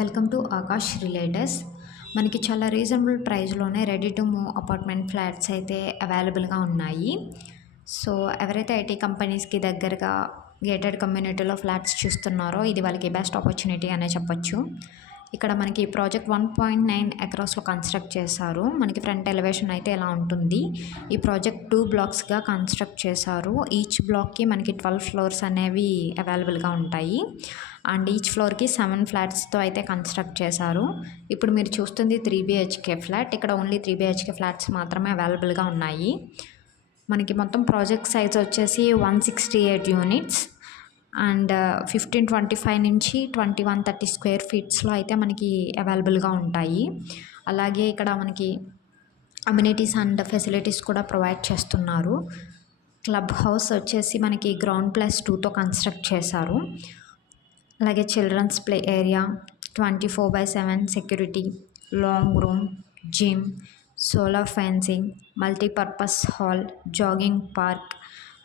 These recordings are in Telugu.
Welcome to Akash realtors. మనకి చాలా రీజనబుల్ ప్రైస్లోనే ready to move apartment flats అయితే అవైలబుల్గా ఉన్నాయి. సో ఎవరైతే ఐటీ కంపెనీస్కి దగ్గరగా గేటెడ్ కమ్యూనిటీలో ఫ్లాట్స్ చూస్తున్నారో ఇది వాళ్ళకి బెస్ట్ ఆపర్చునిటీ అనే చెప్పొచ్చు. ఇక్కడ మనకి ప్రాజెక్ట్ 1.9 ఎకరాస్లో కన్స్ట్రక్ట్ చేశారు. మనకి ఫ్రంట్ ఎలివేషన్ అయితే ఇలా ఉంటుంది. ఈ ప్రాజెక్ట్ 2 బ్లాక్స్గా కన్స్ట్రక్ట్ చేశారు. ఈచ్ బ్లాక్కి మనకి 12 ఫ్లోర్స్ అనేవి అవైలబుల్గా ఉంటాయి. అండ్ ఈచ్ ఫ్లోర్కి 7 ఫ్లాట్స్తో అయితే కన్స్ట్రక్ట్ చేశారు. ఇప్పుడు మీరు చూస్తుంది 3 BHK ఫ్లాట్. ఇక్కడ ఓన్లీ 3 BHK ఫ్లాట్స్ మాత్రమే అవైలబుల్గా ఉన్నాయి. మనకి మొత్తం ప్రాజెక్ట్ సైజ్ వచ్చేసి 168 యూనిట్స్ అండ్ 1525 నుంచి 2130 స్క్వేర్ ఫీట్స్లో అయితే మనకి అవైలబుల్గా ఉంటాయి. అలాగే ఇక్కడ మనకి అమ్యూనిటీస్ అండ్ ఫెసిలిటీస్ కూడా ప్రొవైడ్ చేస్తున్నారు. క్లబ్ హౌస్ వచ్చేసి మనకి గ్రౌండ్ +2తో కన్స్ట్రక్ట్ చేశారు. అలాగే childrens play area, 24/7 security, long room, gym, solar fencing, multipurpose hall, jogging park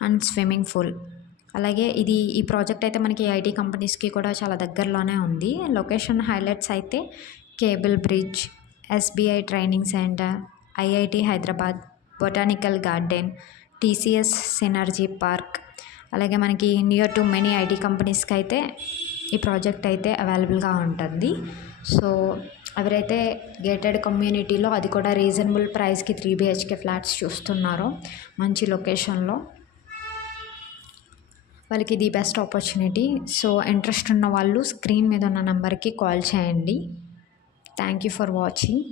and swimming pool. అలాగే ఈ ప్రాజెక్ట్ అయితే మనకి ఐటీ కంపెనీస్కి కూడా చాలా దగ్గరలోనే ఉంది. లొకేషన్ హైలైట్స్ అయితే cable bridge, SBI training centre, IIT Hyderabad, botanical garden, TCS synergy park. అలాగే మనకి నియర్ టు మెనీ ఐటీ కంపెనీస్కి అయితే ఈ ప్రాజెక్ట్ అయితే అవైలబుల్గా ఉంటుంది. సో ఎవరైతే గేటెడ్ కమ్యూనిటీలో అది కూడా రీజనబుల్ ప్రైస్కి 3 BHK ఫ్లాట్స్ చూస్తున్నారో మంచి లొకేషన్లో వాళ్ళకి ఇది బెస్ట్ ఆపర్చునిటీ. సో ఇంట్రెస్ట్ ఉన్న వాళ్ళు స్క్రీన్ మీద ఉన్న నెంబర్కి కాల్ చేయండి. Thank you for watching.